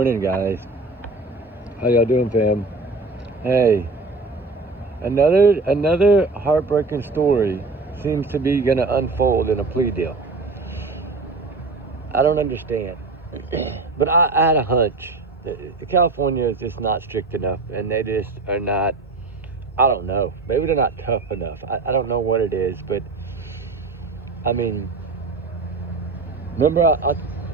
Morning, guys. How y'all doing, fam? Hey, another heartbreaking story seems to be gonna unfold in a plea deal. I don't understand, but I had a hunch that California is just not strict enough, and they just are not. I don't know. Maybe they're not tough enough. I don't know what it is, but I mean, remember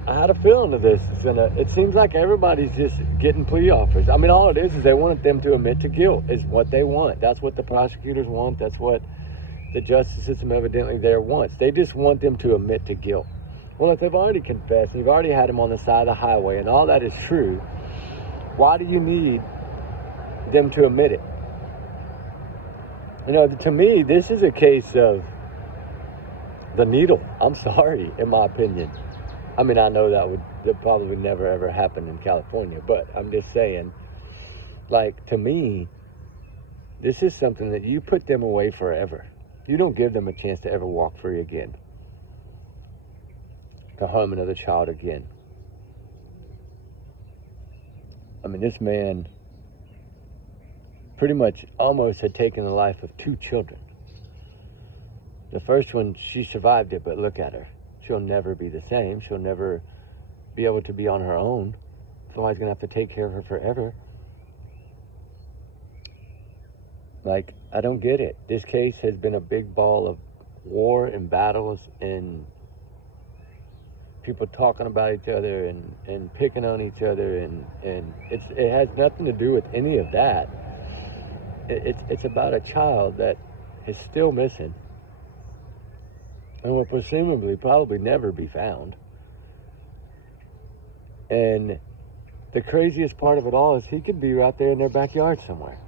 I had a feeling of this. It seems like everybody's just getting plea offers. I mean, all it is they want them to admit to guilt is what they want. That's what the prosecutors want. That's what the justice system evidently there wants. They just want them to admit to guilt. Well, if they've already confessed, and you've already had them on the side of the highway, and all that is true, why do you need them to admit it? You know, to me, this is a case of the needle. I'm sorry, in my opinion. I mean, I know that probably never ever happen in California, but I'm just saying, like, to me, this is something that you put them away forever. You don't give them a chance to ever walk free again, to harm another child again. I mean, this man pretty much almost had taken the life of 2 children. The first one, she survived it, but look at her. She'll never be the same. She'll never be able to be on her own. Somebody's going to have to take care of her forever. Like, I don't get it. This case has been a big ball of war and battles and people talking about each other and picking on each other, and it has nothing to do with any of that. It's about a child that is still missing and will presumably probably never be found. And the craziest part of it all is he could be right there in their backyard somewhere.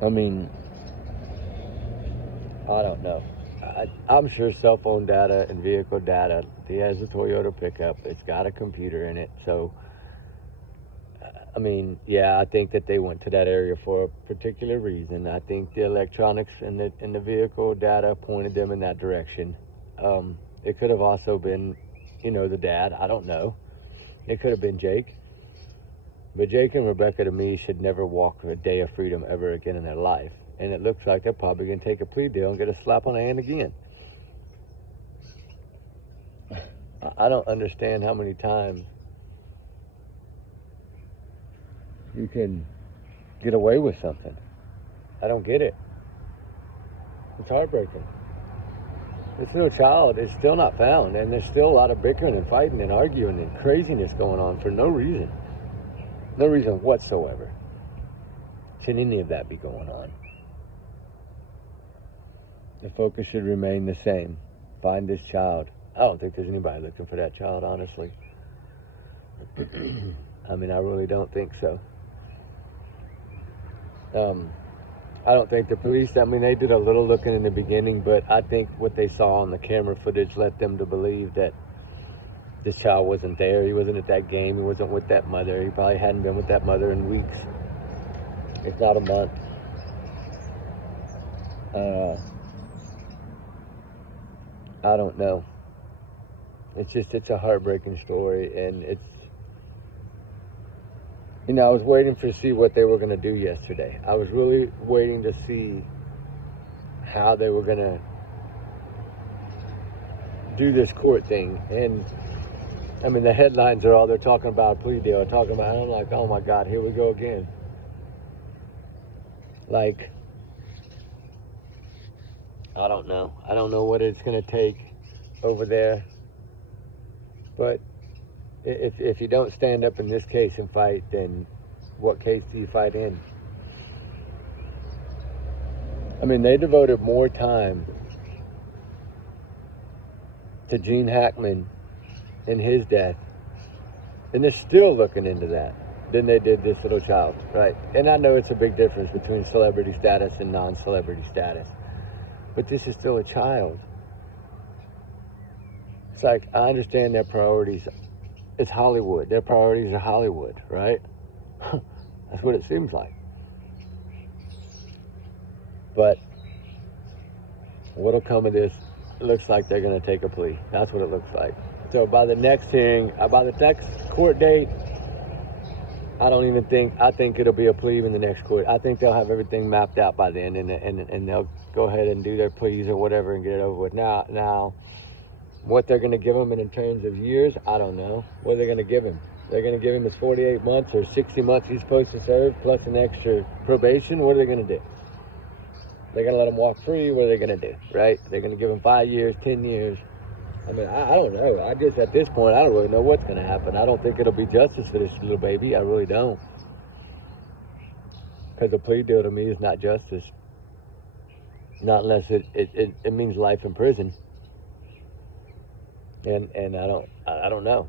I mean, I don't know. I'm sure cell phone data and vehicle data, he has a Toyota pickup, it's got a computer in it, so I mean, yeah, I think that they went to that area for a particular reason. I think the electronics and the vehicle data pointed them in that direction. It could have also been, the dad. I don't know. It could have been Jake. But Jake and Rebecca, to me, should never walk a day of freedom ever again in their life. And it looks like they're probably going to take a plea deal and get a slap on the hand again. I don't understand how many times you can get away with something. I don't get it. It's heartbreaking. This little child is still not found, and there's still a lot of bickering and fighting and arguing and craziness going on for no reason. No reason whatsoever should any of that be going on. The focus should remain the same. Find this child. I don't think there's anybody looking for that child, honestly. I mean, I really don't think so. I don't think the police, they did a little looking in the beginning, but I think what they saw on the camera footage led them to believe that this child wasn't there. He wasn't at that game. He wasn't with that mother. He probably hadn't been with that mother in weeks, if not a month. I don't know. It's a heartbreaking story, and I was waiting to see what they were going to do yesterday. I was really waiting to see how they were going to do this court thing. And, the headlines are all they're talking about, a plea deal, talking about, I'm like, oh my God, here we go again. Like, I don't know. I don't know what it's going to take over there. But if you don't stand up in this case and fight, then what case do you fight in? They devoted more time to Gene Hackman and his death, and they're still looking into that, than they did this little child, right? And I know it's a big difference between celebrity status and non-celebrity status, but this is still a child. It's like, I understand their priorities. It's Hollywood. Their priorities are Hollywood, right? That's what it seems like. But what'll come of this, it looks like they're going to take a plea. That's what it looks like. So by the next hearing, by the next court date, I think it'll be a plea in the next court. I think they'll have everything mapped out by then, and they'll go ahead and do their pleas or whatever and get it over with. Now, what they're going to give him in terms of years, I don't know. What are they going to give him? They're going to give him his 48 months or 60 months he's supposed to serve plus an extra probation. What are they going to do? They're going to let him walk free. What are they going to do, right? They're going to give him 5 years, 10 years. I mean, I don't know. At this point, I don't really know what's going to happen. I don't think it'll be justice for this little baby. I really don't. Because a plea deal to me is not justice. Not unless it means life in prison. And I don't know.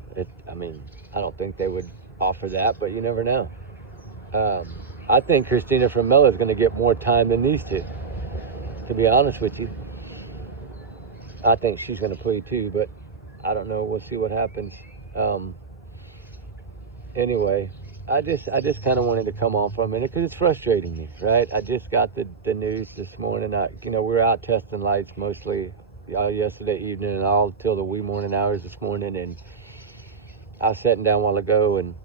I don't think they would offer that, but you never know. I think Christina from Miller is going to get more time than these two, to be honest with you. I think she's going to plead too, but I don't know. We'll see what happens. Anyway, I just kind of wanted to come on for a minute because it's frustrating me, right? I just got the news this morning. We were out testing lights mostly yesterday evening and all till the wee morning hours this morning, and I was sitting down a while ago and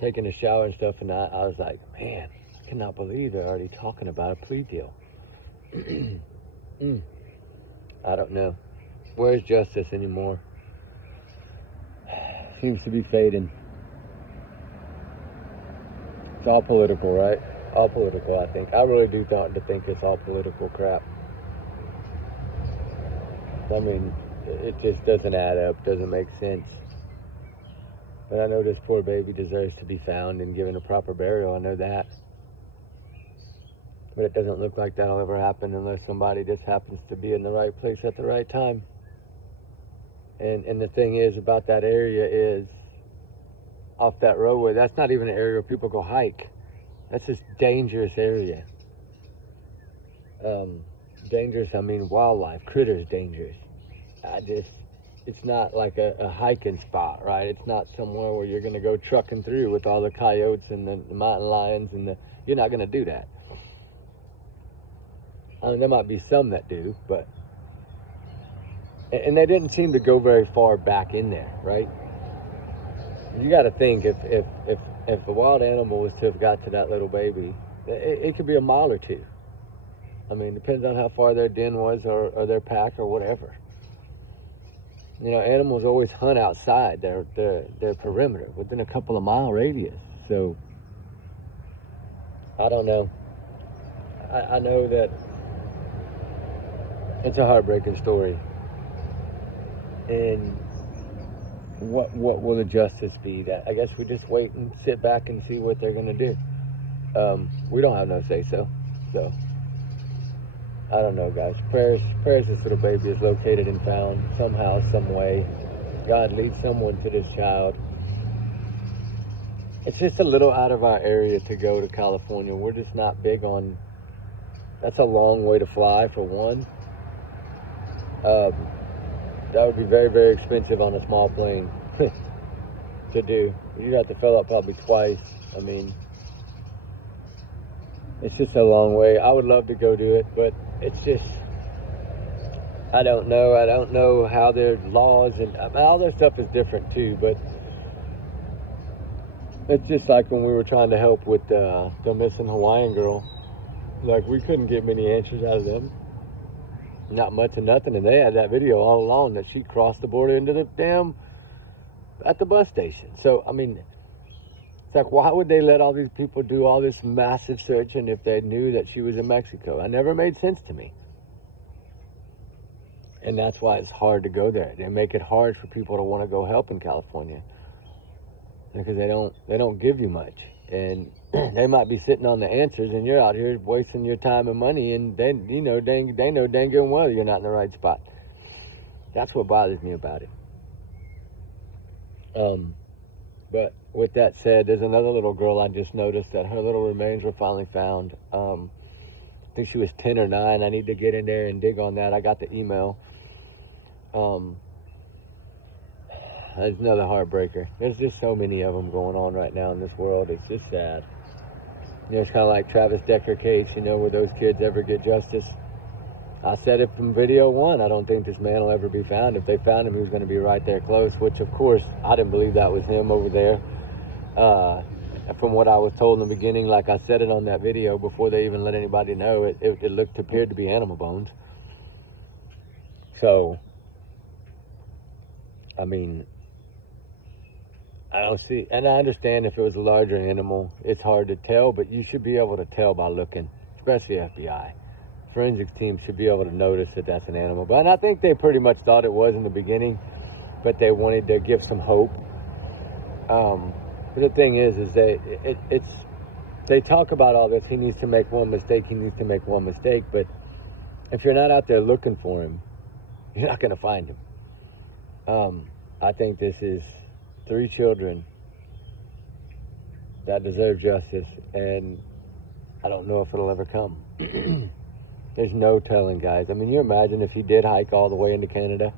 taking a shower and stuff, and I was like, man, I cannot believe they're already talking about a plea deal. I don't know. Where's justice anymore? Seems to be fading. It's all political, right? All political, I think. I really do think it's all political crap. I mean, it just doesn't add up, doesn't make sense. But I know this poor baby deserves to be found and given a proper burial. I know that. But it doesn't look like that'll ever happen unless somebody just happens to be in the right place at the right time. And the thing is about that area is, off that roadway, that's not even an area where people go hike. That's just dangerous area. Dangerous, I mean wildlife, critters dangerous. It's not like a hiking spot, right? It's not somewhere where you're going to go trucking through with all the coyotes and the mountain lions you're not going to do that. I mean, there might be some that do, but... And they didn't seem to go very far back in there, right? You got to think, if a wild animal was to have got to that little baby, it could be a mile or two. I mean, depends on how far their den was or their pack or whatever. Animals always hunt outside their perimeter, within a couple of mile radius. So, I don't know. I know that it's a heartbreaking story. And what will the justice be? That I guess we just wait and sit back and see what they're going to do. We don't have no say so. So, I don't know, guys. Prayers this little baby is located and found somehow, some way. God leads someone to this child. It's just a little out of our area to go to California. We're just not big on... That's a long way to fly, for one. That would be very, very expensive on a small plane to do. You'd have to fill up probably twice. I mean, it's just a long way. I would love to go do it, but it's just... I don't know. I don't know how their laws and... all their stuff is different too, but... It's just like when we were trying to help with the missing Hawaiian girl. Like, we couldn't get many answers out of them. Not much of nothing. And they had that video all along that she crossed the border into the at the bus station. So, I mean, it's like, why would they let all these people do all this massive searching if they knew that she was in Mexico? It never made sense to me. And that's why it's hard to go there. They make it hard for people to want to go help in California. Because they don't give you much. And they might be sitting on the answers, and you're out here wasting your time and money, and they know dang good well you're not in the right spot. That's what bothers me about it. But with that said, there's another little girl I just noticed that her little remains were finally found. I think she was 10 or 9. I need to get in there and dig on that. I got the email. There's another heartbreaker. There's just so many of them going on right now in this world. It's just sad. It's kind of like Travis Decker case, where those kids ever get justice. I said it from video one. I don't think this man will ever be found. If they found him, he was going to be right there close, which, of course, I didn't believe that was him over there. From what I was told in the beginning, like I said it on that video before they even let anybody know, it appeared to be animal bones. So, I mean, I don't see, and I understand if it was a larger animal, it's hard to tell, but you should be able to tell by looking, especially FBI. Forensics team should be able to notice that that's an animal. But I think they pretty much thought it was in the beginning, but they wanted to give some hope. But the thing is they talk about all this. He needs to make one mistake. He needs to make one mistake. But if you're not out there looking for him, you're not going to find him. I think this is 3 children that deserve justice, and I don't know if it'll ever come. There's no telling, guys. I mean, you imagine if he did hike all the way into Canada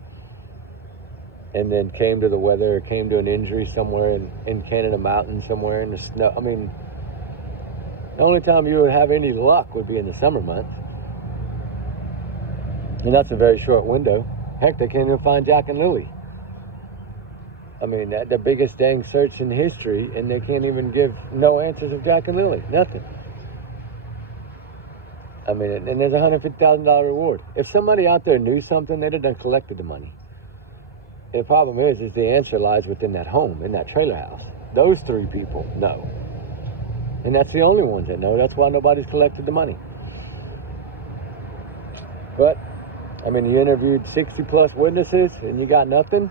and then came to the weather or came to an injury somewhere in Canada mountains somewhere in the snow. I mean, the only time you would have any luck would be in the summer months. And that's a very short window. Heck, they can't even find Jack and Lily. I mean, the biggest dang search in history, and they can't even give no answers of Jack and Lily. Nothing. I mean, and there's a $150,000 reward. If somebody out there knew something, they'd have done collected the money. And the problem is the answer lies within that home, in that trailer house. Those 3 people know. And that's the only ones that know. That's why nobody's collected the money. But, I mean, you interviewed 60 plus witnesses and you got nothing.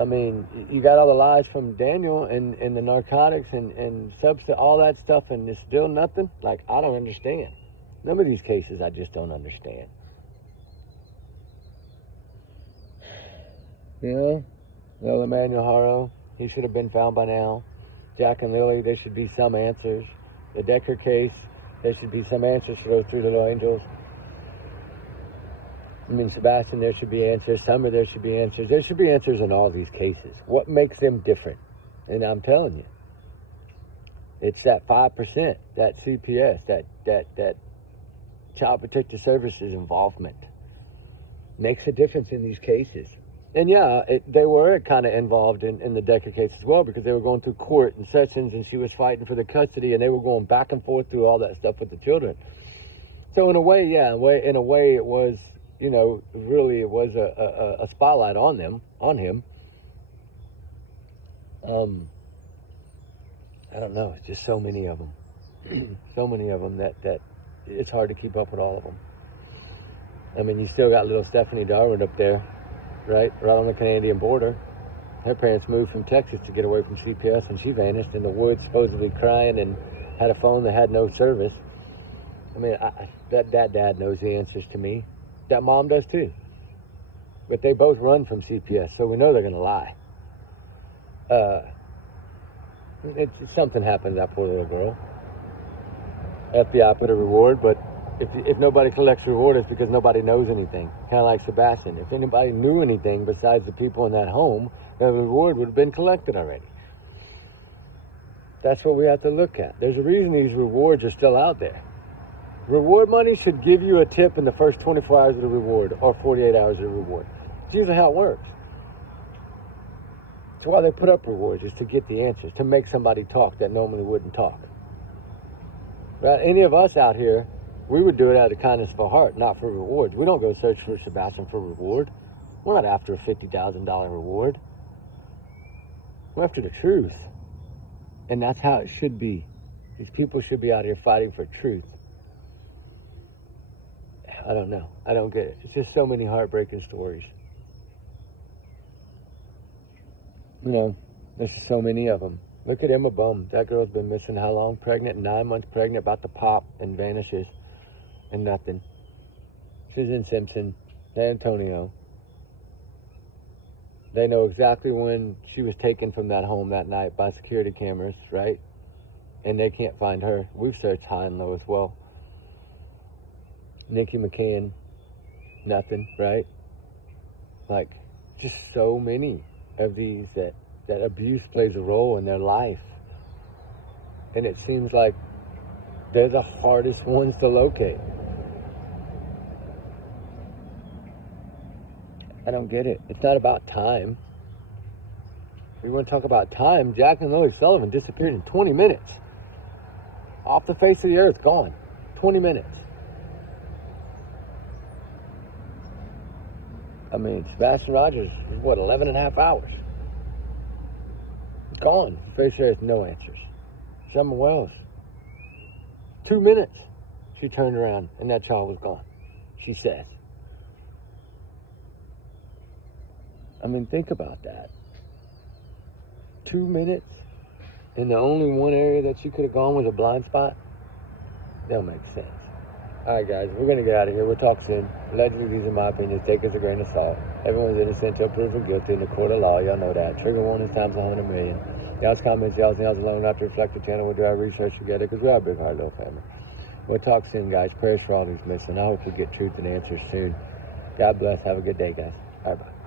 I mean, you got all the lies from Daniel and the narcotics and substance, all that stuff, and there's still nothing. Like, I don't understand. Some of these cases I just don't understand. You know, Emmanuel Haro, he should have been found by now. Jack and Lily, there should be some answers. The Decker case, there should be some answers for those 3 little angels. I mean, Sebastian, there should be answers. Summer, there should be answers. There should be answers in all these cases. What makes them different? And I'm telling you, it's that 5%, that CPS, that Child Protective Services involvement makes a difference in these cases. And yeah, they were kind of involved in the Decker case as well, because they were going through court and sessions, and she was fighting for the custody, and they were going back and forth through all that stuff with the children. So in a way, yeah, in a way it was, you know, really it was a spotlight on him. I don't know, it's just so many of them. So many of them that it's hard to keep up with all of them. I mean, you still got little Stephanie Darwin up there, right on the Canadian border. Her parents moved from Texas to get away from CPS, and she vanished in the woods, supposedly crying, and had a phone that had no service. I mean, that dad knows the answers to me. That mom does too. But they both run from CPS, so we know they're going to lie. Something happened to that poor little girl. FBI put a reward, but if nobody collects reward, it's because nobody knows anything. Kind of like Sebastian. If anybody knew anything besides the people in that home, the reward would have been collected already. That's what we have to look at. There's a reason these rewards are still out there. Reward money should give you a tip in the first 24 hours of the reward, or 48 hours of the reward. It's usually how it works. That's why they put up rewards, is to get the answers, to make somebody talk that normally wouldn't talk. But any of us out here, we would do it out of kindness of our heart, not for rewards. We don't go search for Sebastian for reward. We're not after a $50,000 reward. We're after the truth. And that's how it should be. These people should be out here fighting for truth. I don't know. I don't get it. It's just so many heartbreaking stories. You know, there's just so many of them. Look at Emma Bum. That girl's been missing how long? Pregnant, 9 months pregnant, about to pop and vanishes and nothing. Susan Simpson, San Antonio. They know exactly when she was taken from that home that night by security cameras, right? And they can't find her. We've searched high and low as well. Nikki McCann, nothing, right? Like, just so many of these that abuse plays a role in their life. And it seems like they're the hardest ones to locate. I don't get it. It's not about time. We want to talk about time. Jack and Lily Sullivan disappeared in 20 minutes. Off the face of the earth, gone. 20 minutes. I mean, Sebastian Rogers is what, 11 and a half hours? Gone. Face of the earth, no answers. Summer Wells, 2 minutes. She turned around and that child was gone, she says. I mean, think about that. 2 minutes, and the only one area that she could have gone was a blind spot? That don't make sense. All right, guys, we're going to get out of here. We'll talk soon. Allegedly, these are my opinions. Take us a grain of salt. Everyone's innocent until proven guilty in the court of law. Y'all know that. Trigger warnings times 100 million. Y'all's comments, y'all's nails alone have to reflect the channel. We'll do our research together because we are a big, hard little family. We'll talk soon, guys. Prayers for all these missing. I hope we get truth and answers soon. God bless. Have a good day, guys. Bye-bye.